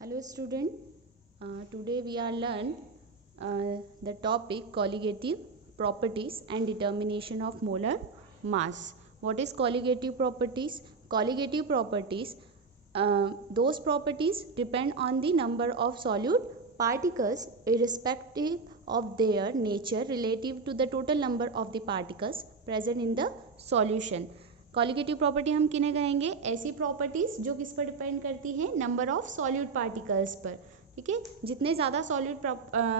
Hello student, today we are learn the topic colligative properties and determination of molar mass. What is colligative properties? Colligative properties, those properties depend on the number of solute particles irrespective of their nature relative to the total number of the particles present in the solution. Colligative property हम किन्हें कहेंगे? ऐसी properties जो किस पर depend करती हैं? Number of solute particles पर। ठीक है, जितने ज़्यादा सॉल्यूट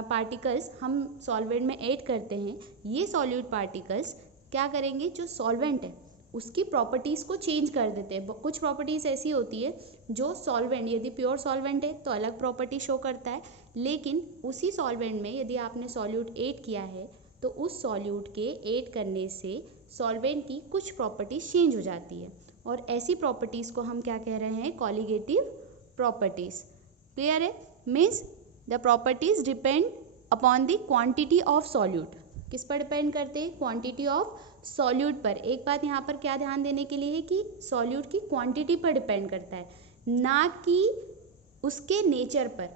पार्टिकल्स हम सॉल्वेंट में ऐड करते हैं, ये सॉल्यूट पार्टिकल्स क्या करेंगे? जो सॉल्वेंट है उसकी प्रॉपर्टीज़ को चेंज कर देते हैं। कुछ प्रॉपर्टीज़ ऐसी होती है जो सॉल्वेंट, यदि प्योर सॉल्वेंट है तो अलग प्रॉपर्टी शो करता है, लेकिन उसी सॉल्वेंट में यदि आपने सॉल्यूट ऐड किया है तो उस सॉल्यूट के ऐड करने से सॉल्वेंट की कुछ प्रॉपर्टीज चेंज हो जाती है, और ऐसी प्रॉपर्टीज़ को हम क्या कह रहे हैं? Colligative properties. क्लियर है? Means the properties depend upon the quantity of solute. किस पर डिपेंड करते हैं? क्वांटिटी ऑफ सॉल्यूट पर। एक बात यहाँ पर क्या ध्यान देने के लिए है कि सॉल्यूट की क्वांटिटी पर डिपेंड करता है, ना कि उसके नेचर पर।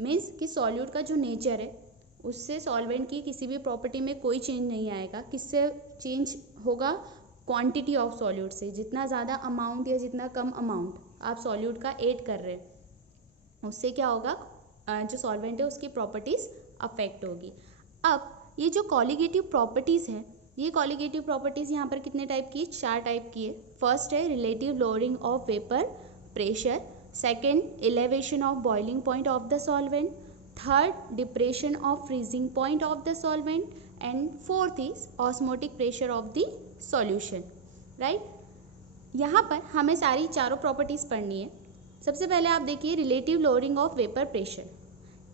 मीन्स कि सॉल्यूट का जो नेचर है उससे सॉल्वेंट की किसी भी प्रॉपर्टी में कोई चेंज नहीं आएगा। किससे चेंज होगा? क्वांटिटी ऑफ सॉल्यूट से। जितना ज़्यादा अमाउंट या जितना कम अमाउंट आप सॉल्यूट का ऐड कर रहे हैं उससे क्या होगा? जो सॉल्वेंट है उसकी प्रॉपर्टीज़ अफेक्ट होगी। अब ये जो कॉलिगेटिव प्रॉपर्टीज़ हैं, ये कॉलिगेटिव प्रॉपर्टीज़ यहाँ पर कितने टाइप की है? 4 टाइप की है। फर्स्ट है relative lowering of vapour pressure, second elevation of boiling point of the solvent, third depression of freezing point of the solvent, and fourth is osmotic pressure of the solution. Right, यहाँ पर हमें सारी चारों properties पढ़नी है। सबसे पहले आप देखिए relative lowering of vapour pressure.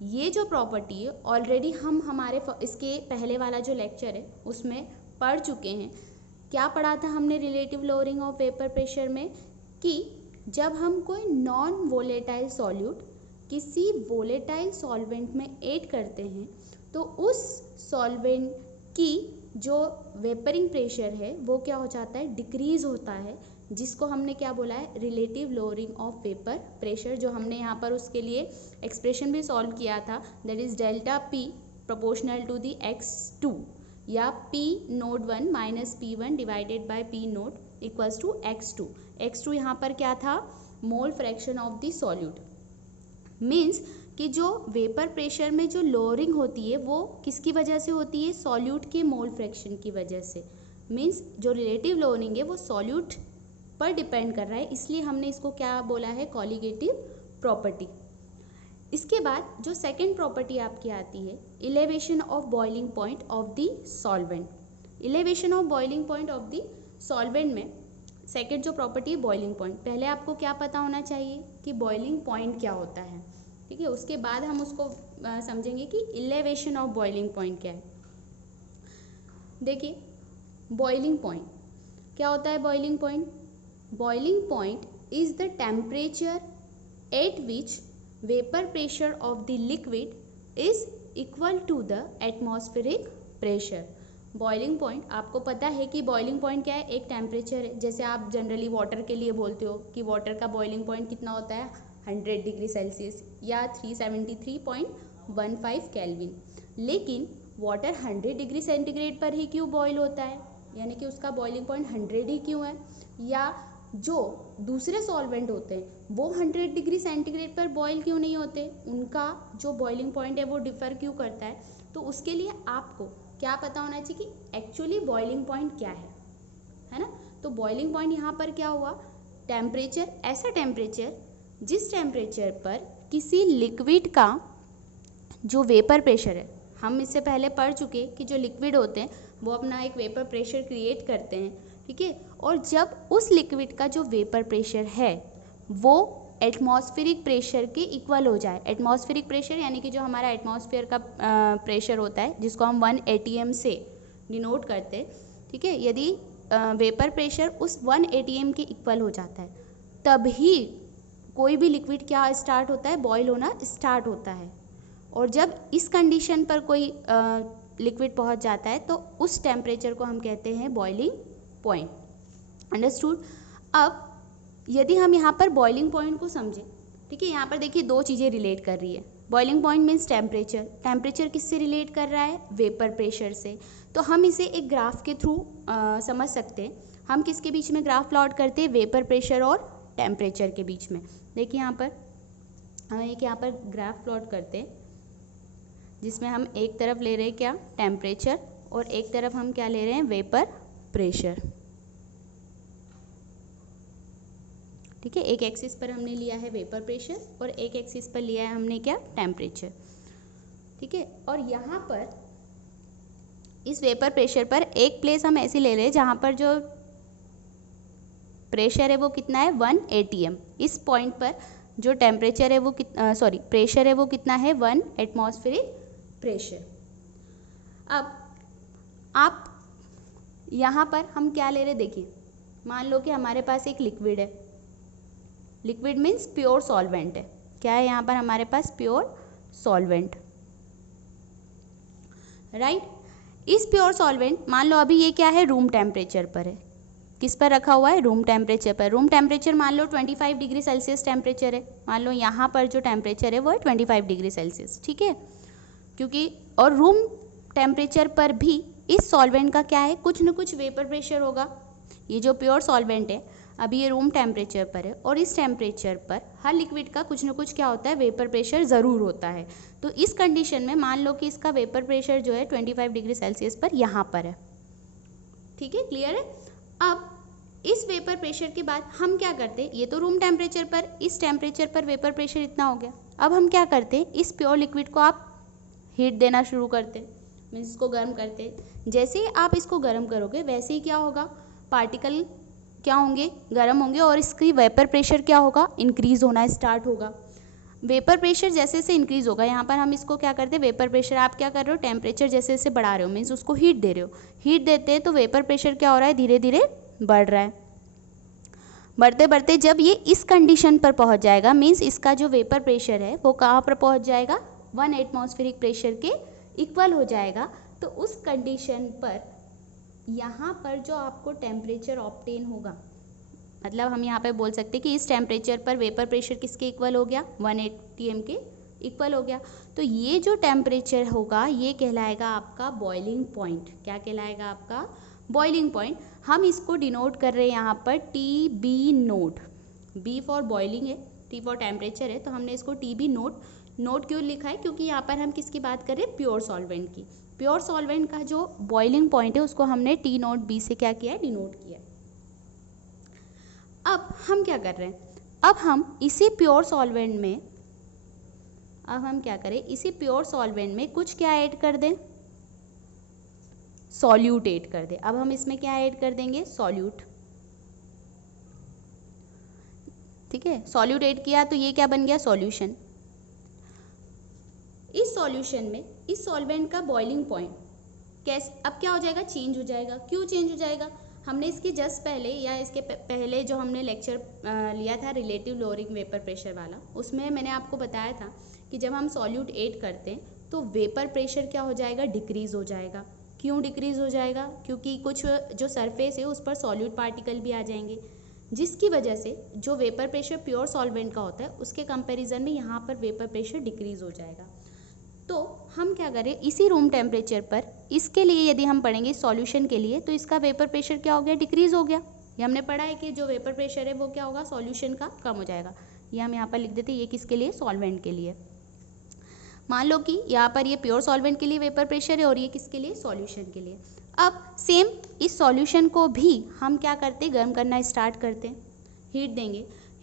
ये जो प्रॉपर्टी है ऑलरेडी हम हमारे इसके पहले वाला जो लेक्चर है उसमें पढ़ चुके हैं। क्या पढ़ा था हमने relative lowering of vapour pressure में? कि जब हम कोई नॉन वोलेटाइल सॉल्यूट किसी वोलेटाइल सॉल्वेंट में ऐड करते हैं तो उस सॉल्वेंट की जो वेपरिंग प्रेशर है वो क्या हो जाता है? डिक्रीज होता है, जिसको हमने क्या बोला है? Relative lowering of vapour pressure. जो हमने यहाँ पर उसके लिए एक्सप्रेशन भी सॉल्व किया था, that is delta P proportional to the x2, या p naught 1 minus p1 divided by p naught equals to x2। x2 यहाँ पर क्या था? Mole fraction of the solute. Means कि जो वेपर प्रेशर में जो लोअरिंग होती है वो किसकी वजह से होती है? सॉल्यूट के मोल फ्रैक्शन की वजह से। मीन्स जो रिलेटिव लोअरिंग है वो सॉल्यूट पर डिपेंड कर रहा है, इसलिए हमने इसको क्या बोला है? Colligative property. इसके बाद जो सेकेंड प्रॉपर्टी आपकी आती है elevation of boiling point of the solvent. Elevation of boiling point of the solvent में सेकेंड जो प्रॉपर्टी है बॉइलिंग पॉइंट। पहले आपको क्या पता होना चाहिए कि बॉइलिंग पॉइंट क्या होता है, ठीक है? उसके बाद हम उसको समझेंगे कि इलेवेशन ऑफ बॉइलिंग पॉइंट क्या है। देखिए बॉइलिंग पॉइंट क्या होता है? Boiling point, boiling point is the temperature at which vapour pressure of the liquid is equal to the atmospheric pressure. Boiling point, आपको पता है कि बॉइलिंग पॉइंट क्या है? एक टेम्परेचर है। जैसे आप जनरली वाटर के लिए बोलते हो कि वाटर का बॉइलिंग पॉइंट कितना होता है? 100 डिग्री सेल्सियस या 373.15 केल्विन। लेकिन वाटर 100 डिग्री सेंटीग्रेड पर ही क्यों बॉयल होता है? यानी कि उसका बॉइलिंग पॉइंट 100 ही क्यों है? या जो दूसरे सॉल्वेंट होते हैं वो 100 डिग्री सेंटीग्रेड पर बॉयल क्यों नहीं होते? उनका जो बॉइलिंग पॉइंट है वो डिफ़र क्यों करता है? तो उसके लिए आपको क्या पता होना चाहिए कि एक्चुअली बॉइलिंग पॉइंट क्या है ना? तो बॉइलिंग पॉइंट यहाँ पर क्या हुआ? टेम्परेचर, ऐसा टेम्परेचर जिस टेम्परेचर पर किसी लिक्विड का जो वेपर प्रेशर है, हम इससे पहले पढ़ चुके कि जो लिक्विड होते हैं वो अपना एक वेपर प्रेशर क्रिएट करते हैं, ठीक है? और जब उस लिक्विड का जो वेपर प्रेशर है वो एटमॉस्फेरिक प्रेशर के इक्वल हो जाए। एटमॉस्फेरिक प्रेशर यानी कि जो हमारा एटमॉस्फेयर का प्रेशर होता है जिसको हम 1 atm से डिनोट करते हैं, ठीक है? यदि वेपर प्रेशर उस 1 atm के इक्वल हो जाता है तभी कोई भी लिक्विड क्या स्टार्ट होता है? बॉयल होना स्टार्ट होता है। और जब इस कंडीशन पर कोई लिक्विड पहुंच जाता है तो उस टेम्परेचर को हम कहते हैं बॉइलिंग पॉइंट। अंडरस्टूड? अब यदि हम यहाँ पर बॉइलिंग पॉइंट को समझें ठीक है, यहाँ पर देखिए दो चीज़ें रिलेट कर रही है। Boiling point means temperature, temperature किससे रिलेट कर रहा है, वेपर प्रेशर से। तो हम इसे एक ग्राफ के थ्रू समझ सकते हैं। हम किसके बीच में ग्राफ प्लॉट करते हैं, वेपर प्रेशर और टेम्परेचर के बीच में। देखिए यहाँ पर हम एक यहाँ पर ग्राफ प्लॉट करते हैं, जिसमें हम एक तरफ ले रहे हैं क्या, टेम्परेचर, और एक तरफ हम क्या ले रहे हैं, वेपर प्रेशर। ठीक है, एक एक्सिस पर हमने लिया है वेपर प्रेशर और एक एक्सिस पर लिया है हमने क्या, टेम्परेचर। ठीक है, और यहाँ पर इस वेपर प्रेशर पर एक प्लेस हम ऐसी ले रहे हैं जहाँ पर जो प्रेशर है वो कितना है, 1 atm। इस पॉइंट पर जो टेम्परेचर है वो प्रेशर है वो कितना है, 1 एटमॉस्फेरिक प्रेशर। अब आप यहाँ पर हम क्या ले रहे, देखिए मान लो कि हमारे पास एक लिक्विड है, लिक्विड मीन्स प्योर सॉल्वेंट है। क्या है यहाँ पर हमारे पास, प्योर सॉल्वेंट, राइट। इस प्योर सॉल्वेंट मान लो अभी ये क्या है, रूम टेम्परेचर पर है। किस पर रखा हुआ है, रूम टेम्परेचर पर। रूम टेम्परेचर मान लो 25 डिग्री सेल्सियस टेम्परेचर है। मान लो यहाँ पर जो टेम्परेचर है वो है 25 डिग्री सेल्सियस। ठीक है, क्योंकि और रूम टेम्परेचर पर भी इस सॉल्वेंट का क्या है, कुछ न कुछ वेपर प्रेशर होगा। ये जो प्योर सॉल्वेंट है अभी ये रूम टेम्परेचर पर है, और इस टेम्परेचर पर हर लिक्विड का कुछ न कुछ क्या होता है, वेपर प्रेशर ज़रूर होता है। तो इस कंडीशन में मान लो कि इसका वेपर प्रेशर जो है 25 डिग्री सेल्सियस पर यहाँ पर है। ठीक है, क्लियर है। अब इस वेपर प्रेशर के बाद हम क्या करते हैं, ये तो रूम टेम्परेचर पर, इस टेम्परेचर पर वेपर प्रेशर इतना हो गया। अब हम क्या करते हैं, इस प्योर लिक्विड को आप हीट देना शुरू करते हैं, मीन्स इसको गर्म करते हैं। जैसे ही आप इसको गर्म करोगे वैसे ही क्या होगा, पार्टिकल क्या होंगे, गर्म होंगे, और इसकी वेपर प्रेशर क्या होगा, इंक्रीज होना स्टार्ट होगा। वेपर प्रेशर जैसे जैसे इंक्रीज होगा, यहाँ पर हम इसको क्या करते हैं, वेपर प्रेशर आप क्या कर रहे हो, टेम्परेचर जैसे जैसे बढ़ा रहे हो, मीन्स उसको हीट दे रहे हो। हीट देते हैं तो वेपर प्रेशर क्या हो रहा है, धीरे धीरे बढ़ रहा है। बढ़ते बढ़ते जब ये इस कंडीशन पर पहुँच जाएगा, मीन्स इसका जो वेपर प्रेशर है वो कहाँ पर पहुँच जाएगा, 1 एटमॉस्फेरिक प्रेशर के इक्वल हो जाएगा। तो उस कंडीशन पर यहाँ पर जो आपको टेम्परेचर ऑब्टेन होगा, मतलब हम यहाँ पे बोल सकते हैं कि इस टेम्परेचर पर वेपर प्रेशर किसके इक्वल हो गया, 1 atm के इक्वल हो गया। तो ये जो टेम्परेचर होगा ये कहलाएगा आपका बॉइलिंग पॉइंट। क्या कहलाएगा आपका, बॉइलिंग पॉइंट। हम इसको डिनोट कर रहे हैं यहाँ पर TB note. B for boiling है, T फॉर टेम्परेचर है, तो हमने इसको TB नोट क्यों लिखा है, क्योंकि यहाँ पर हम किसकी बात कर रहे हैं, प्योर सॉल्वेंट की। प्योर सॉल्वेंट का जो बॉइलिंग पॉइंट है उसको हमने T नोट B से क्या किया है, डिनोट किया है। अब हम क्या कर रहे हैं, अब हम इसी प्योर सॉल्वेंट में, अब हम क्या करें, इसी प्योर सॉल्वेंट में कुछ क्या ऐड कर दें, सॉल्यूट ऐड कर दें। अब हम इसमें क्या ऐड कर देंगे, सॉल्यूट। ठीक है, सॉल्यूट ऐड किया तो ये क्या बन गया, सॉल्यूशन। इस सॉल्यूशन में इस सॉल्वेंट का बॉइलिंग पॉइंट कैसे, अब क्या हो जाएगा, चेंज हो जाएगा। क्यों चेंज हो जाएगा, हमने इसके जस्ट पहले या इसके पहले जो हमने लेक्चर लिया था रिलेटिव लोअरिंग वेपर प्रेशर वाला, उसमें मैंने आपको बताया था कि जब हम सॉल्यूट ऐड करते हैं तो वेपर प्रेशर क्या हो जाएगा, डिक्रीज हो जाएगा। क्यों डिक्रीज हो जाएगा, क्योंकि कुछ जो सरफेस है उस पर सॉल्यूट पार्टिकल भी आ जाएंगे, जिसकी वजह से जो वेपर प्रेशर प्योर सॉल्वेंट का होता है उसके कंपैरिजन में यहाँ पर वेपर प्रेशर डिक्रीज हो जाएगा। तो हम क्या करें, इसी रूम टेम्परेचर पर इसके लिए यदि हम पढ़ेंगे सॉल्यूशन के लिए, तो इसका वेपर प्रेशर क्या हो गया, डिक्रीज हो गया। ये हमने पढ़ा है कि जो वेपर प्रेशर है वो क्या होगा, सॉल्यूशन का कम हो जाएगा। ये हम यहाँ पर लिख देते हैं, ये किसके लिए, सॉल्वेंट के लिए। मान लो कि यहाँ पर ये प्योर सॉल्वेंट के लिए वेपर प्रेशर है और ये किसके लिए, सॉल्यूशन के लिए। अब सेम इस सॉल्यूशन को भी हम क्या करते, गर्म करना स्टार्ट करते हैं,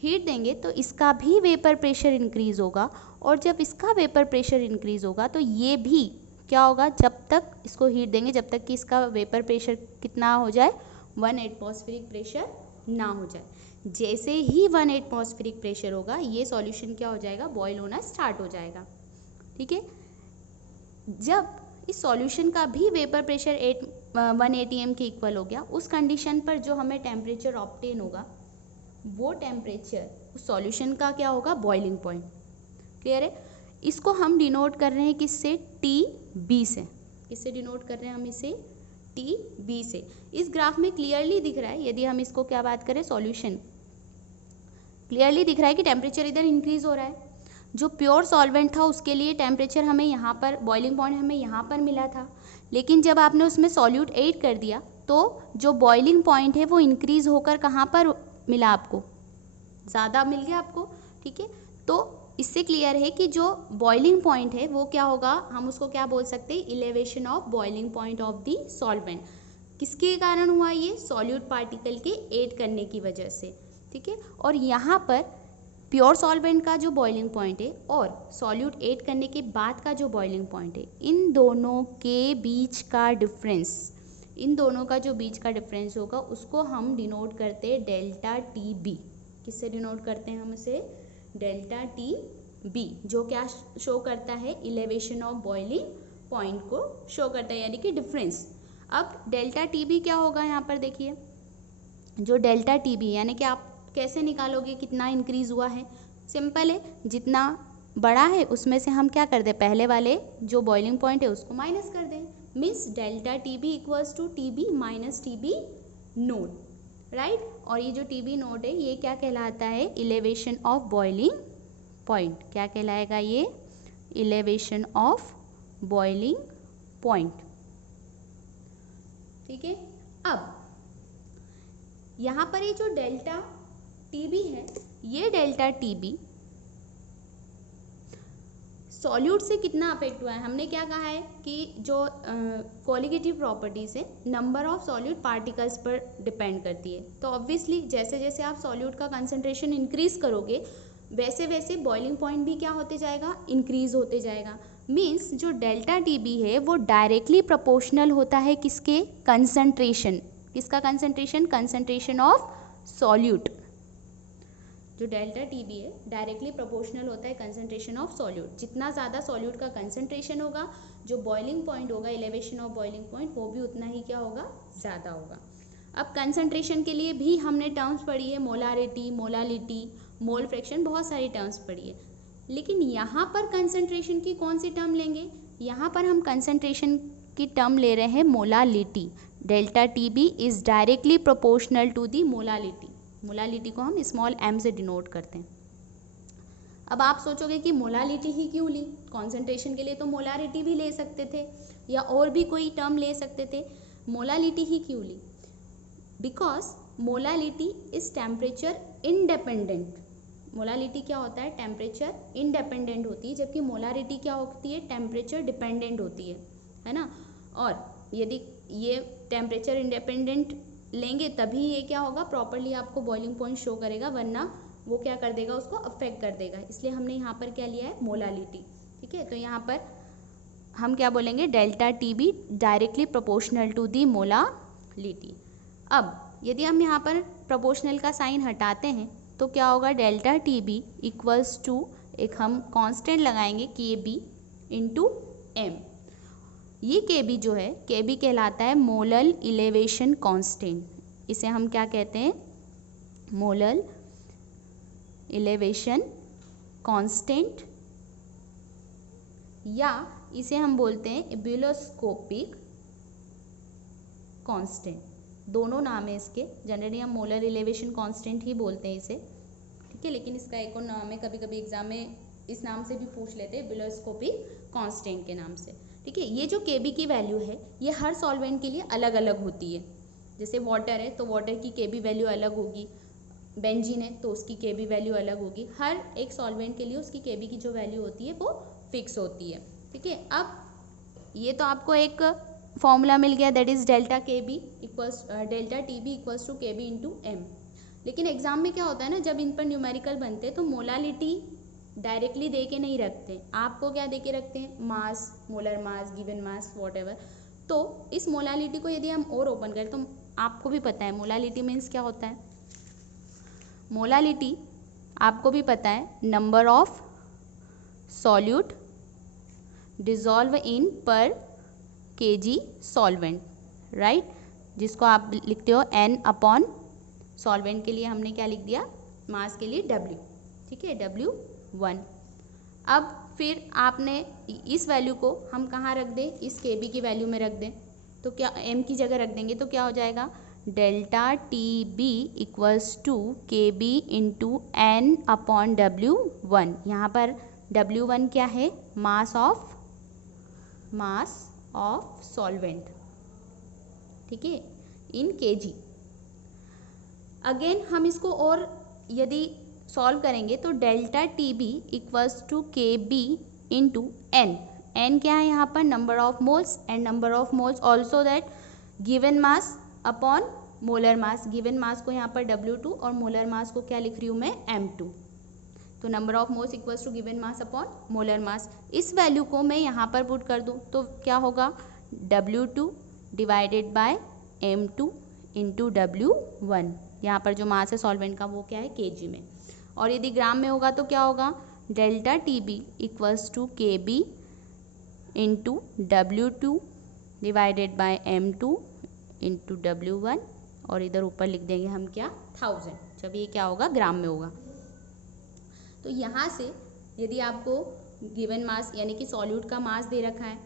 हीट देंगे तो इसका भी वेपर प्रेशर इंक्रीज होगा, और जब इसका वेपर प्रेशर इंक्रीज होगा तो ये भी क्या होगा, जब तक इसको हीट देंगे जब तक कि इसका वेपर प्रेशर कितना हो जाए, 1 एटमॉस्फेरिक प्रेशर ना हो जाए। जैसे ही 1 एटमॉस्फेरिक प्रेशर होगा ये सॉल्यूशन क्या हो जाएगा, बॉयल होना स्टार्ट हो जाएगा। ठीक है, जब इस सॉल्यूशन का भी वेपर प्रेशर 1 atm के इक्वल हो गया, उस कंडीशन पर जो हमें टेम्परेचर ऑब्टेन होगा वो टेम्परेचर उस सॉल्यूशन का क्या होगा, बॉइलिंग पॉइंट। क्लियर है, इसको हम डिनोट कर रहे हैं किससे, TB से। किससे डिनोट कर रहे हैं हम इसे, TB से। इस ग्राफ में क्लियरली दिख रहा है, यदि हम इसको क्या बात करें, सॉल्यूशन, क्लियरली दिख रहा है कि टेम्परेचर इधर इंक्रीज हो रहा है। जो प्योर सॉल्वेंट था उसके लिए टेम्परेचर हमें यहाँ पर, बॉइलिंग पॉइंट हमें यहाँ पर मिला था, लेकिन जब आपने उसमें सॉल्यूट ऐड कर दिया तो जो बॉइलिंग पॉइंट है वो इंक्रीज होकर कहाँ पर मिला आपको, ज़्यादा मिल गया आपको। ठीक है, तो इससे क्लियर है कि जो बॉइलिंग पॉइंट है वो क्या होगा, हम उसको क्या बोल सकते हैं, elevation of boiling point of the solvent. किसके कारण हुआ ये, सॉल्यूट पार्टिकल के ऐड करने की वजह से। ठीक है, और यहाँ पर प्योर सॉल्वेंट का जो बॉइलिंग पॉइंट है और सॉल्यूट ऐड करने के बाद का जो बॉइलिंग पॉइंट है, इन दोनों के बीच का डिफरेंस, इन दोनों का जो बीच का डिफरेंस होगा उसको हम डिनोट करते हैं डेल्टा टी बी। किससे डिनोट करते हैं हम इसे, डेल्टा टी बी, जो क्या शो करता है, इलेवेशन ऑफ बॉइलिंग पॉइंट को शो करता है, यानी कि डिफरेंस। अब डेल्टा टी बी क्या होगा, यहाँ पर देखिए जो डेल्टा टी बी, यानी कि आप कैसे निकालोगे कितना इंक्रीज हुआ है, सिंपल है, जितना बड़ा है उसमें से हम क्या कर दें, पहले वाले जो बॉइलिंग पॉइंट है उसको माइनस कर दें, means delta T B equals to T B minus T B naught, right. और ये जो टी बी नोट है ये क्या कहलाता है, इलेवेशन ऑफ बॉइलिंग पॉइंट। क्या कहलाएगा ये, इलेवेशन ऑफ बॉइलिंग पॉइंट। ठीक है, अब यहाँ पर ये जो डेल्टा टी बी है, ये डेल्टा टी बी सॉल्यूट से कितना अफेक्ट हुआ है, हमने क्या कहा है कि जो कोलिगेटिव प्रॉपर्टीज है नंबर ऑफ सॉल्यूट पार्टिकल्स पर डिपेंड करती है। तो ऑब्वियसली जैसे जैसे आप सॉल्यूट का कंसंट्रेशन इंक्रीज करोगे वैसे वैसे बॉइलिंग पॉइंट भी क्या होते जाएगा, इंक्रीज होते जाएगा। मीन्स जो डेल्टा टी बी है वो डायरेक्टली प्रोपोर्शनल होता है किसके, कंसंट्रेशन, किसका कंसंट्रेशन, कंसंट्रेशन ऑफ सॉल्यूट। जो डेल्टा टी बी है डायरेक्टली प्रोपोर्शनल होता है कंसंट्रेशन ऑफ सॉल्यूट। जितना ज़्यादा सॉल्यूट का कंसंट्रेशन होगा, जो बॉइलिंग पॉइंट होगा, इलेवेशन ऑफ बॉइलिंग पॉइंट, वो भी उतना ही क्या होगा, ज़्यादा होगा। अब कंसंट्रेशन के लिए भी हमने टर्म्स पढ़ी है, मोलारिटी, मोलालिटी, मोल फ्रैक्शन, बहुत सारी टर्म्स पढ़ी है। लेकिन यहाँ पर कंसंट्रेशन की कौन सी टर्म लेंगे, यहाँ पर हम कंसंट्रेशन की टर्म ले रहे हैं molality. Delta T B is directly proportional to the molality. Molality को हम स्मॉल m से डिनोट करते हैं। अब आप सोचोगे कि मोलालिटी ही क्यों ली, कॉन्सेंट्रेशन के लिए तो मोलारिटी भी ले सकते थे या और भी कोई टर्म ले सकते थे, मोलालिटी ही क्यों ली, because molality is temperature independent. Molality क्या होता है, टेम्परेचर इंडिपेंडेंट होती है, जबकि मोलारिटी क्या होती है, टेम्परेचर डिपेंडेंट होती है ना। और यदि ये टेम्परेचर इंडिपेंडेंट लेंगे तभी ये क्या होगा, प्रॉपरली आपको बॉइलिंग पॉइंट शो करेगा, वरना वो क्या कर देगा, उसको अफेक्ट कर देगा। इसलिए हमने यहाँ पर क्या लिया है, मोलालिटी। ठीक है, तो यहाँ पर हम क्या बोलेंगे, delta T B directly proportional to the molality. अब यदि हम यहाँ पर प्रोपोर्शनल का साइन हटाते हैं तो क्या होगा, delta T B equals to, एक हम कांस्टेंट लगाएंगे के बी इंटू एम। ये के बी जो है, के बी कहलाता है मोलल इलेवेशन कांस्टेंट। इसे हम क्या कहते हैं, मोलल इलेवेशन कांस्टेंट, या इसे हम बोलते हैं एब्यूलोस्कोपिक कांस्टेंट। दोनों नाम है इसके, जनरली हम मोलर इलेवेशन कांस्टेंट ही बोलते हैं इसे। ठीक है, लेकिन इसका एक और नाम है, कभी कभी एग्जाम में इस नाम से भी पूछ लेते हैं, एब्यूलोस्कोपिक कांस्टेंट के नाम से। ठीक है, ये जो Kb की वैल्यू है ये हर सॉल्वेंट के लिए अलग अलग होती है। जैसे वाटर है तो वाटर की Kb वैल्यू अलग होगी, बेंजीन है तो उसकी Kb वैल्यू अलग होगी। हर एक सॉल्वेंट के लिए उसकी Kb की जो वैल्यू होती है वो फिक्स होती है। ठीक है, अब ये तो आपको एक फॉर्मूला मिल गया, that is delta Kb equals delta Tb equals to Kb into M. लेकिन एग्जाम में क्या होता है ना, जब इन पर न्यूमेरिकल बनते हैं तो मोलालिटी डायरेक्टली दे के नहीं रखते, आपको क्या दे के रखते हैं, mass, molar mass, given mass, whatever. तो इस मोलालिटी को यदि हम और ओपन करें तो आपको भी पता है मोलालिटी मीन्स क्या होता है। मोलालिटी आपको भी पता है, number of solute dissolve in पर kg सॉल्वेंट, राइट, जिसको आप लिखते हो n अपॉन, सॉल्वेंट के लिए हमने क्या लिख दिया, मास के लिए W। ठीक है, W1। अब फिर आपने इस वैल्यू को हम कहाँ रख दें, इस Kb की वैल्यू में रख दें, तो क्या m की जगह रख देंगे तो क्या हो जाएगा, delta T B equals to K B into N upon W1। यहाँ पर W1 क्या है? मास ऑफ सॉल्वेंट, ठीक है, इन kg। अगेन हम इसको और यदि सॉल्व करेंगे तो delta T B equals to K B into N. N क्या है यहाँ पर? Number of moles, and number of moles also that given mass upon molar mass. Given mass को यहाँ पर W2 और मोलर मास को क्या लिख रही हूँ मैं? M2। तो number of moles equals to given mass upon molar mass. इस वैल्यू को मैं यहाँ पर पुट कर दूँ तो क्या होगा? W2 divided by M2 into W1। यहाँ पर जो मास है सॉल्वेंट का वो क्या है? kg में। और यदि ग्राम में होगा तो क्या होगा? Delta T B equals to K B into W2 divided by M2 into W1, और इधर ऊपर लिख देंगे हम क्या? 1000, जब ये क्या होगा? ग्राम में होगा। तो यहाँ से यदि आपको गिवन मास यानी कि सॉल्यूट का मास दे रखा है,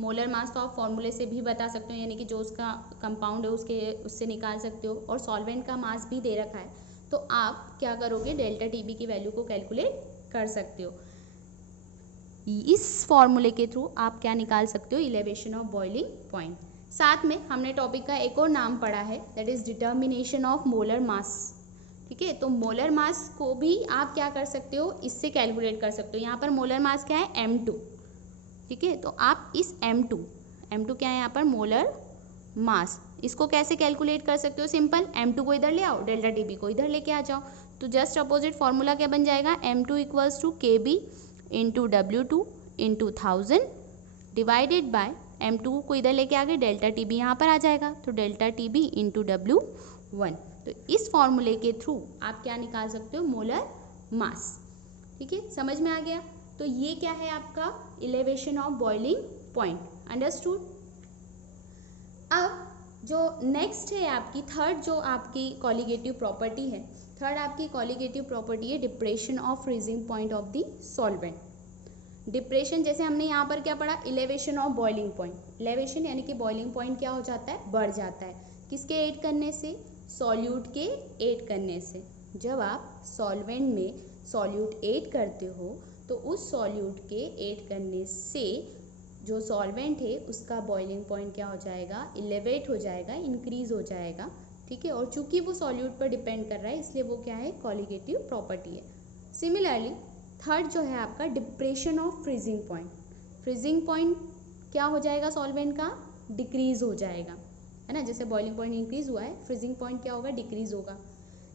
मोलर मास तो आप फॉर्मूले से भी बता सकते हो, यानी कि जो उसका कंपाउंड है उससे निकाल सकते हो, और सॉल्वेंट का मास भी दे रखा है, तो आप क्या करोगे? डेल्टा टी बी की वैल्यू को कैलकुलेट कर सकते हो। इस फॉर्मूले के थ्रू आप क्या निकाल सकते हो? Elevation of boiling point. साथ में हमने टॉपिक का एक और नाम पढ़ा है, that is determination of molar mass, ठीक है। तो मोलर मास को भी आप क्या कर सकते हो? इससे कैलकुलेट कर सकते हो। यहाँ पर मोलर मास क्या है? M2, ठीक है। तो आप इस M2 क्या है यहाँ पर? Molar mass. इसको कैसे कैलकुलेट कर सकते हो? सिंपल, M2 को इधर ले आओ, डेल्टा टी बी को इधर लेके आ जाओ, तो जस्ट अपोजिट फॉर्मूला क्या बन जाएगा? M2 equals to K B into W2 into 1000 divided by M2 को इधर लेके आ गए, डेल्टा टी बी यहाँ पर आ जाएगा, तो delta T B into W1। तो इस फॉर्मूले के थ्रू आप क्या निकाल सकते हो? मोलर मास, ठीक है। समझ में आ गया? तो ये क्या है आपका? Elevation of boiling point. Understood? अब जो नेक्स्ट है आपकी थर्ड, जो आपकी कॉलिगेटिव प्रॉपर्टी है, थर्ड आपकी कॉलिगेटिव प्रॉपर्टी है depression of freezing point of the solvent. Depression, जैसे हमने यहाँ पर क्या पढ़ा? Elevation of boiling point. Elevation यानी कि बॉइलिंग पॉइंट क्या हो जाता है? बढ़ जाता है। किसके ऐड करने से? सॉल्यूट के ऐड करने से। जब आप सॉल्वेंट में सॉल्यूट ऐड करते हो तो उस सॉल्यूट के ऐड करने से जो सॉल्वेंट है उसका बॉइलिंग पॉइंट क्या हो जाएगा? इलेवेट हो जाएगा, इंक्रीज हो जाएगा, ठीक है। और चूंकि वो सॉल्यूट पर डिपेंड कर रहा है इसलिए वो क्या है? कॉलिगेटिव प्रॉपर्टी है। सिमिलरली थर्ड जो है आपका depression of freezing point. Freezing point क्या हो जाएगा? सॉल्वेंट का डिक्रीज हो जाएगा, है ना। जैसे बॉइलिंग पॉइंट इंक्रीज हुआ है, फ्रीजिंग पॉइंट क्या होगा? डिक्रीज होगा।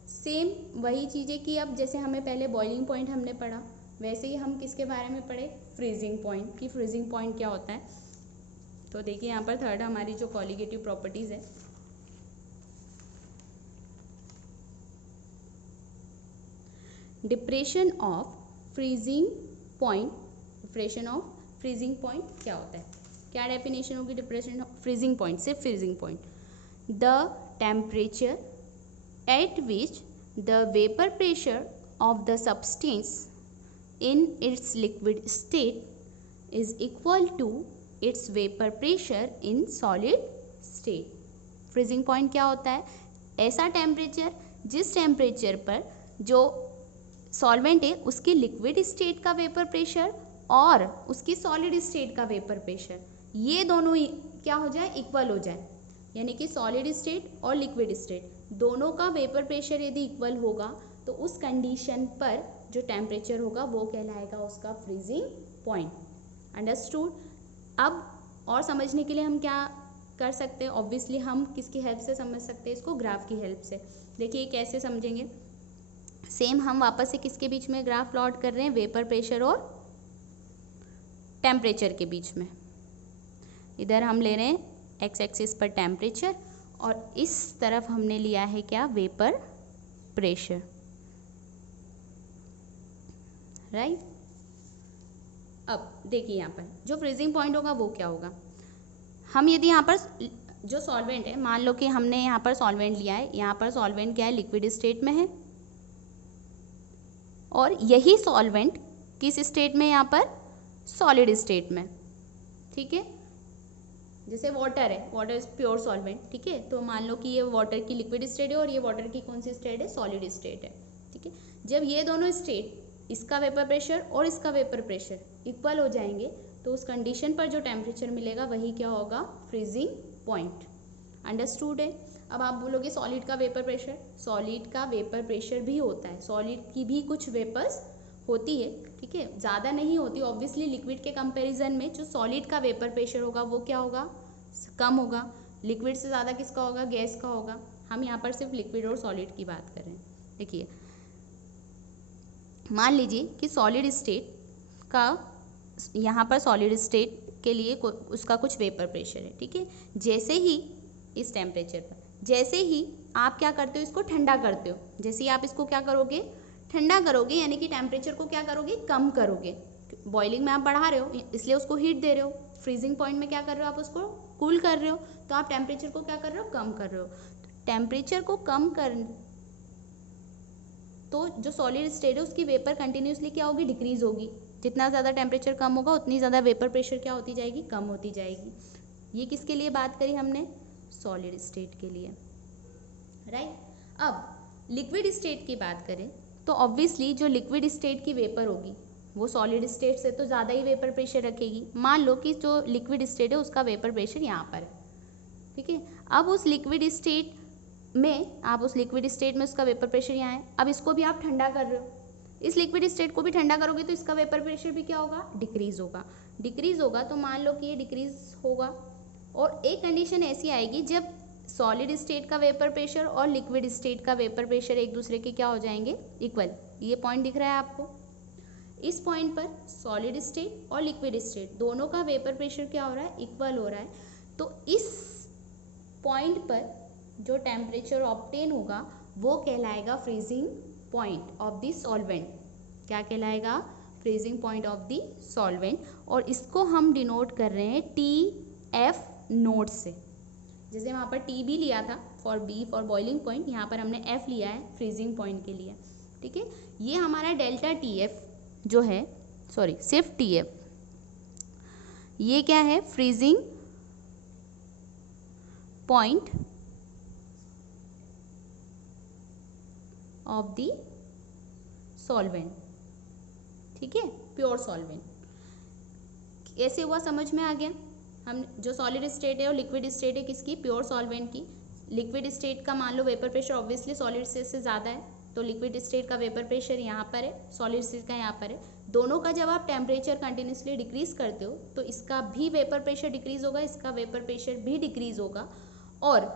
सेम वही चीज़ें कि अब जैसे हमें पहले बॉइलिंग पॉइंट हमने पढ़ा, वैसे ही हम किसके बारे में पढ़े? फ्रीजिंग पॉइंट, कि फ्रीजिंग पॉइंट क्या होता है। तो देखिए यहाँ पर थर्ड हमारी जो कॉलिगेटिव प्रॉपर्टीज़ है, depression of freezing point. Depression of freezing point क्या होता है? क्या डेफिनेशन होगी डिप्रेशन ऑफ फ्रीजिंग पॉइंट? सिर्फ freezing point, the temperature at which the vapour pressure of the substance in its liquid state is equal to its vapor pressure in solid state. Freezing point क्या होता है? ऐसा temperature जिस temperature पर जो solvent है उसकी लिक्विड स्टेट का वेपर प्रेशर और उसकी सॉलिड स्टेट का वेपर प्रेशर, ये दोनों क्या हो जाए? इक्वल हो जाए। यानी कि सॉलिड स्टेट और लिक्विड स्टेट दोनों का वेपर प्रेशर यदि इक्वल होगा तो उस कंडीशन पर जो टेम्परेचर होगा वो कहलाएगा उसका फ्रीजिंग पॉइंट। अंडरस्टूड? अब और समझने के लिए हम क्या कर सकते हैं? ऑब्वियसली हम किसकी हेल्प से समझ सकते हैं इसको? ग्राफ की हेल्प से। देखिए कैसे समझेंगे? सेम हम वापस से किसके बीच में ग्राफ प्लॉट कर रहे हैं? वेपर प्रेशर और टेम्परेचर के बीच में। इधर हम ले रहे हैं एक्स एक्सिस पर टेम्परेचर और इस तरफ हमने लिया है क्या? Vapour pressure, right. अब देखिए यहाँ पर जो फ्रीजिंग पॉइंट होगा वो क्या होगा? हम यदि यहाँ पर जो सॉल्वेंट है, मान लो कि हमने यहाँ पर सॉल्वेंट लिया है, यहाँ पर सॉल्वेंट क्या है? लिक्विड स्टेट में है, और यही सॉल्वेंट किस स्टेट में? यहाँ पर सॉलिड स्टेट में, ठीक है। जैसे वाटर है, वाटर इज प्योर सॉल्वेंट, ठीक है। तो मान लो कि ये वाटर की लिक्विड स्टेट है और ये वाटर की कौन सी स्टेट है, सॉलिड स्टेट है, ठीक है। जब ये दोनों स्टेट, इसका वेपर प्रेशर और इसका वेपर प्रेशर इक्वल हो जाएंगे तो उस कंडीशन पर जो टेम्परेचर मिलेगा वही क्या होगा, फ्रीजिंग पॉइंट। अंडरस्टूड है। अब आप बोलोगे सॉलिड का वेपर प्रेशर, सॉलिड का वेपर प्रेशर भी होता है, सॉलिड की भी कुछ वेपर्स होती है, ठीक है, ज़्यादा नहीं होती ऑब्वियसली। लिक्विड के कंपैरिजन में जो सॉलिड का वेपर प्रेशर होगा वो क्या होगा, कम होगा। लिक्विड से ज़्यादा किसका होगा, गैस का होगा। हम यहाँ पर सिर्फ लिक्विड और सॉलिड की बात कर रहे हैं। देखिए मान लीजिए कि सॉलिड स्टेट का, यहाँ पर सॉलिड स्टेट के लिए उसका कुछ वेपर प्रेशर है, ठीक है। जैसे ही इस टेम्परेचर पर, जैसे ही आप क्या करते हो, इसको ठंडा करते हो, जैसे ही आप इसको क्या करोगे, ठंडा करोगे, यानी कि टेम्परेचर को क्या करोगे, कम करोगे। बॉइलिंग में आप बढ़ा रहे हो इसलिए उसको हीट दे रहे हो, फ्रीजिंग पॉइंट में क्या कर रहे हो, आप उसको कूल कर रहे हो, तो आप टेम्परेचर को क्या कर रहे हो, कम कर रहे हो। टेम्परेचर को कम कर, तो जो सॉलिड स्टेट है उसकी वेपर कंटिन्यूसली क्या होगी, डिक्रीज होगी। जितना ज़्यादा टेम्परेचर कम होगा उतनी ज़्यादा वेपर प्रेशर क्या होती जाएगी, कम होती जाएगी। ये किसके लिए बात करी हमने, सॉलिड स्टेट के लिए, राइट। अब लिक्विड स्टेट की बात करें तो ऑब्वियसली जो लिक्विड स्टेट की वेपर होगी वो सॉलिड स्टेट से तो ज़्यादा ही वेपर प्रेशर रखेगी। मान लो कि जो लिक्विड स्टेट है उसका वेपर प्रेशर यहाँ पर है, ठीक है। अब उस लिक्विड स्टेट में, आप उस लिक्विड स्टेट में उसका वेपर प्रेशर यहाँ है, अब इसको भी आप ठंडा कर रहे हो, इस लिक्विड स्टेट को भी ठंडा करोगे तो इसका वेपर प्रेशर भी क्या होगा, डिक्रीज होगा। डिक्रीज होगा तो मान लो कि ये डिक्रीज होगा, और एक कंडीशन ऐसी आएगी जब सॉलिड स्टेट का वेपर प्रेशर और लिक्विड स्टेट का वेपर प्रेशर एक दूसरे के क्या हो जाएंगे, इक्वल। ये पॉइंट दिख रहा है आपको, इस पॉइंट पर सॉलिड स्टेट और लिक्विड स्टेट दोनों का वेपर प्रेशर क्या हो रहा है, इक्वल हो रहा है। तो इस पॉइंट पर जो टेम्परेचर ऑब्टेन होगा वो कहलाएगा freezing point of the solvent. क्या कहलाएगा, freezing point of the solvent. और इसको हम डिनोट कर रहे हैं TF नोट से। जैसे वहाँ पर T भी लिया था for B for boiling point, यहाँ पर हमने F लिया है फ्रीजिंग पॉइंट के लिए, ठीक है। ये हमारा डेल्टा TF जो है, सॉरी सिर्फ TF, ये क्या है, freezing point of the solvent, ठीक है, प्योर सॉल्वेंट। कैसे हुआ, समझ में आ गया। हम जो सॉलिड स्टेट है और लिक्विड स्टेट है किसकी, प्योर सॉल्वेंट की। लिक्विड स्टेट का मान लो vapour pressure obviously solid state से ज़्यादा है, तो लिक्विड स्टेट का वेपर प्रेशर यहाँ पर है, सॉलिड स्टेट का यहाँ पर है। दोनों का जब आप टेम्परेचर कंटिन्यूसली डिक्रीज करते हो तो इसका भी वेपर प्रेशर डिक्रीज होगा, इसका वेपर प्रेशर भी डिक्रीज होगा, और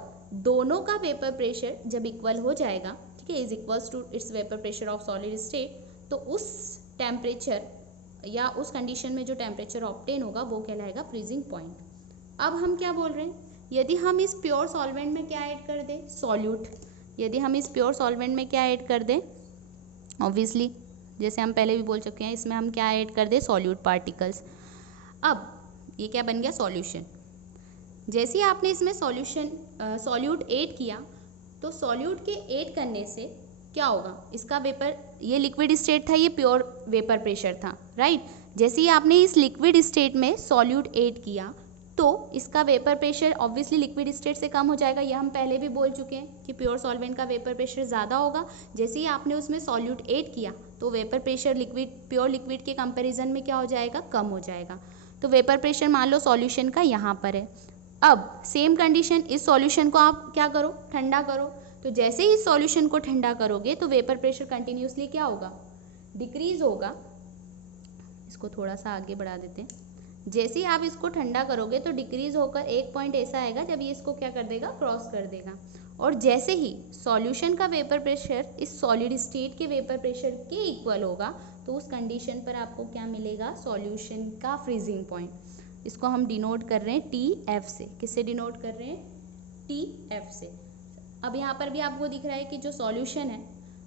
दोनों का वेपर प्रेशर जब इक्वल हो जाएगा, ठीक है, is equals to its vapour pressure of solid state, तो उस टेम्परेचर या उस कंडीशन में जो टेम्परेचर ऑब्टेन होगा वो कहलाएगा फ्रीजिंग पॉइंट। अब हम क्या बोल रहे हैं, यदि हम इस प्योर सॉल्वेंट में क्या ऐड कर दें, सॉल्यूट। यदि हम इस प्योर सॉल्वेंट में क्या ऐड कर दें, ऑब्वियसली जैसे हम पहले भी बोल चुके हैं, इसमें हम क्या ऐड कर दें, सॉल्यूट पार्टिकल्स। अब ये क्या बन गया, सॉल्यूशन। जैसे ही आपने इसमें सॉल्यूट ऐड किया तो सॉल्यूट के ऐड करने से क्या होगा, इसका वेपर, ये लिक्विड स्टेट था, ये प्योर वेपर प्रेशर था, राइट। जैसे ही आपने इस लिक्विड स्टेट में सॉल्यूट ऐड किया तो इसका vapour pressure obviously liquid state से कम हो जाएगा। यह हम पहले भी बोल चुके हैं कि प्योर सॉल्वेंट का वेपर प्रेशर ज़्यादा होगा। जैसे ही आपने उसमें सॉल्यूट ऐड किया तो वेपर प्रेशर प्योर लिक्विड के कंपैरिजन में क्या हो जाएगा, कम हो जाएगा। तो वेपर प्रेशर मान लो सॉल्यूशन का यहाँ पर है। अब सेम कंडीशन, इस सॉल्यूशन को आप क्या करो, ठंडा करो। तो जैसे ही इस सॉल्यूशन को ठंडा करोगे तो वेपर प्रेशर कंटिन्यूसली क्या होगा, डिक्रीज होगा। इसको थोड़ा सा आगे बढ़ा देते हैं। जैसे ही आप इसको ठंडा करोगे तो डिक्रीज होकर एक पॉइंट ऐसा आएगा जब ये इसको क्या कर देगा, क्रॉस कर देगा। और जैसे ही सॉल्यूशन का वेपर प्रेशर इस सॉलिड स्टेट के वेपर प्रेशर के इक्वल होगा तो उस कंडीशन पर आपको क्या मिलेगा, सॉल्यूशन का फ्रीजिंग पॉइंट। इसको हम डिनोट कर रहे हैं TF से। किससे डिनोट कर रहे हैं, TF से। अब यहाँ पर भी आपको दिख रहा है कि जो सॉल्यूशन है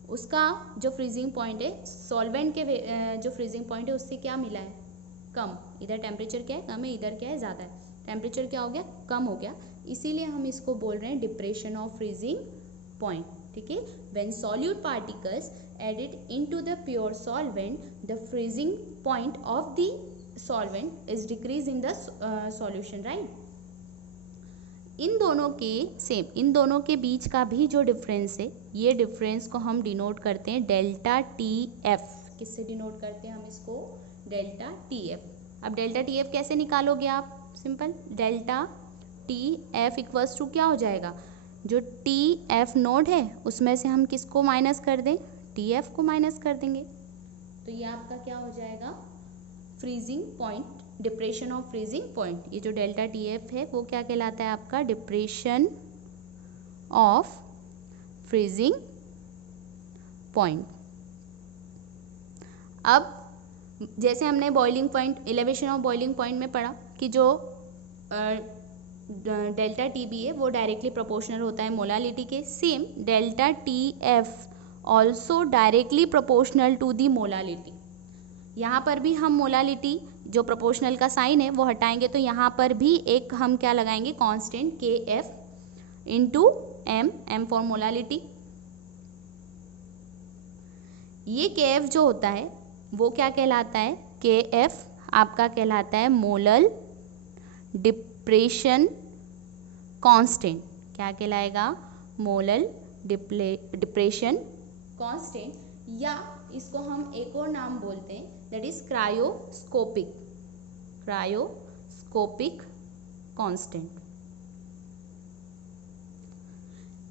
उसका जो फ्रीजिंग पॉइंट है, सॉल्वेंट के जो फ्रीजिंग पॉइंट है उससे क्या मिला है, कम। इधर टेम्परेचर क्या है, कम है, इधर क्या है, ज़्यादा है। टेम्परेचर क्या हो गया, कम हो गया। इसीलिए हम इसको बोल रहे हैं डिप्रेशन ऑफ फ्रीजिंग पॉइंट, ठीक है। When solute particles added into the pure solvent, the freezing point of the solvent is decrease in the solution, right? इन दोनों के बीच का भी जो डिफरेंस है, ये डिफरेंस को हम डिनोट करते हैं डेल्टा टी एफ। किससे डिनोट करते हैं हम इसको? Delta T F. अब डेल्टा टी एफ कैसे निकालोगे आप? Simple, delta T F equals to क्या हो जाएगा? जो टी एफ नोड है उसमें से हम किसको माइनस कर दें? टी एफ को माइनस कर देंगे। तो ये आपका क्या हो जाएगा? Freezing point, depression of freezing point. ये जो डेल्टा टी एफ है वो क्या कहलाता है आपका? Depression of freezing point. अब जैसे हमने boiling point, elevation of boiling point में पढ़ा कि जो डेल्टा टी बी है वो डायरेक्टली प्रोपोर्शनल होता है मोलालिटी के, same delta T F also directly proportional to the molality. यहाँ पर भी हम मोलालिटी जो प्रोपोर्शनल का साइन है वो हटाएंगे, तो यहाँ पर भी एक हम क्या लगाएंगे? Constant K F into m, m for molality. ये के एफ जो होता है वो क्या कहलाता है? के एफ आपका कहलाता है मोलर डिप्रेशन कांस्टेंट। क्या कहलाएगा? मोलर डिप्रेशन कांस्टेंट, या इसको हम एक और नाम बोलते हैं, दैट इज क्रायोस्कोपिक कांस्टेंट।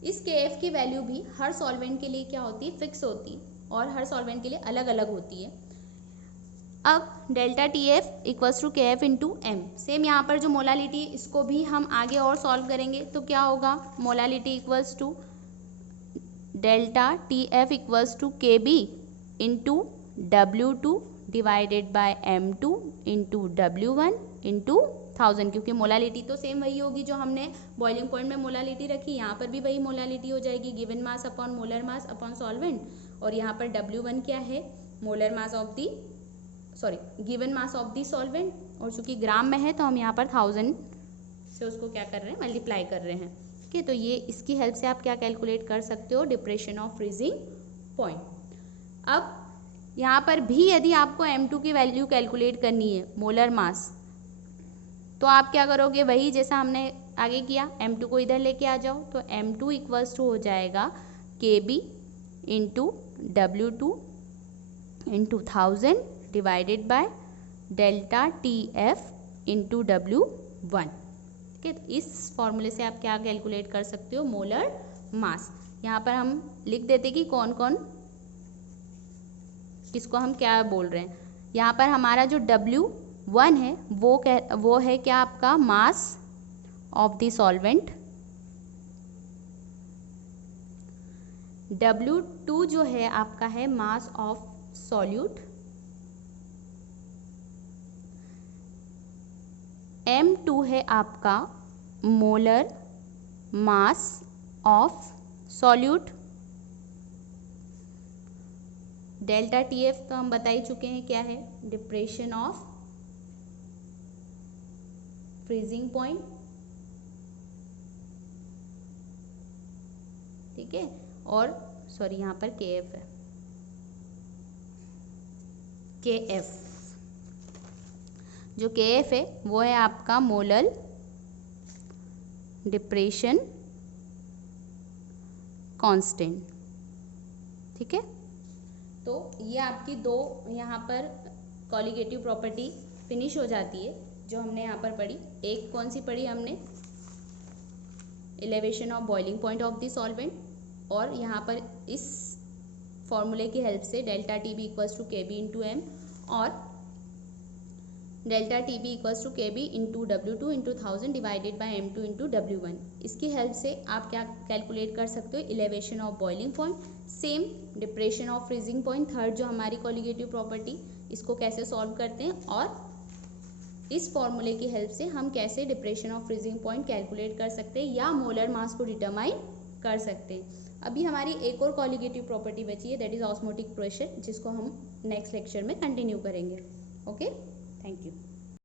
इस के एफ की वैल्यू भी हर सॉल्वेंट के लिए क्या होती है? फिक्स होती है, और हर सॉल्वेंट के लिए अलग अलग होती है। अब delta T F equals to K F into m. Same यहाँ पर जो मोलालिटी इसको भी हम आगे और सॉल्व करेंगे, तो क्या होगा? Molality equals to delta T F equals to K B into W2 divided by M2 into W1 into 1000, क्योंकि मोलालिटी तो सेम वही होगी जो हमने बॉइलिंग पॉइंट में मोलालिटी रखी, यहाँ पर भी वही मोलालिटी हो जाएगी, given mass upon molar mass upon solvent. और यहाँ पर W1 क्या है? Molar mass of the, given mass of the solvent, और चूंकि ग्राम में है तो हम यहाँ पर 1000 से उसको क्या कर रहे हैं? मल्टीप्लाई कर रहे हैं। ठीक है, तो ये इसकी हेल्प से आप क्या कैलकुलेट कर सकते हो? Depression of freezing point. अब यहाँ पर भी यदि आपको M2 की वैल्यू कैलकुलेट करनी है, मोलर मास, तो आप क्या करोगे? वही जैसा हमने आगे किया, M2 को इधर लेके आ जाओ, तो M2 इक्वल्स टू हो जाएगा KB into W2 into 1000 divided by delta TF into W1। ठीक है, तो इस फॉर्मूले से आप क्या कैलकुलेट कर सकते हो? Molar mass. यहाँ पर हम लिख देते कि कौन कौन किसको हम क्या बोल रहे हैं। यहाँ पर हमारा जो W1 है वो है क्या? आपका mass of the solvent. W2 जो है आपका है मास ऑफ सॉल्यूट। M2 है आपका molar mass of solute. Delta TF तो हम बता ही चुके हैं क्या है? Depression of freezing point. ठीक है, और सॉरी यहाँ पर KF है, KF जो KF है वो है आपका मोलर डिप्रेशन कांस्टेंट। ठीक है, तो ये आपकी दो यहाँ पर कॉलिगेटिव प्रॉपर्टी फिनिश हो जाती है जो हमने यहाँ पर पढ़ी। एक कौन सी पढ़ी हमने? Elevation of boiling point of the solvent, और यहाँ पर इस फॉर्मूले की हेल्प से delta T B equals to K B into M, और delta T B equals to K B into W2 into 1000 divided by M2 into W1। इसकी help से आप क्या कैलकुलेट कर सकते हो? Elevation of boiling point, same depression of freezing point, third जो हमारी कॉलिगेटिव प्रॉपर्टी, इसको कैसे सॉल्व करते हैं, और इस फॉर्मूले की हेल्प से हम कैसे depression of freezing point calculate कर सकते हैं या मोलर मास को डिटरमाइन कर सकते हैं। अभी हमारी एक और कॉलिगेटिव प्रॉपर्टी बची है, दैट इज ऑस्मोटिक प्रेशर, जिसको हम नेक्स्ट लेक्चर में कंटिन्यू करेंगे। Okay, thank you.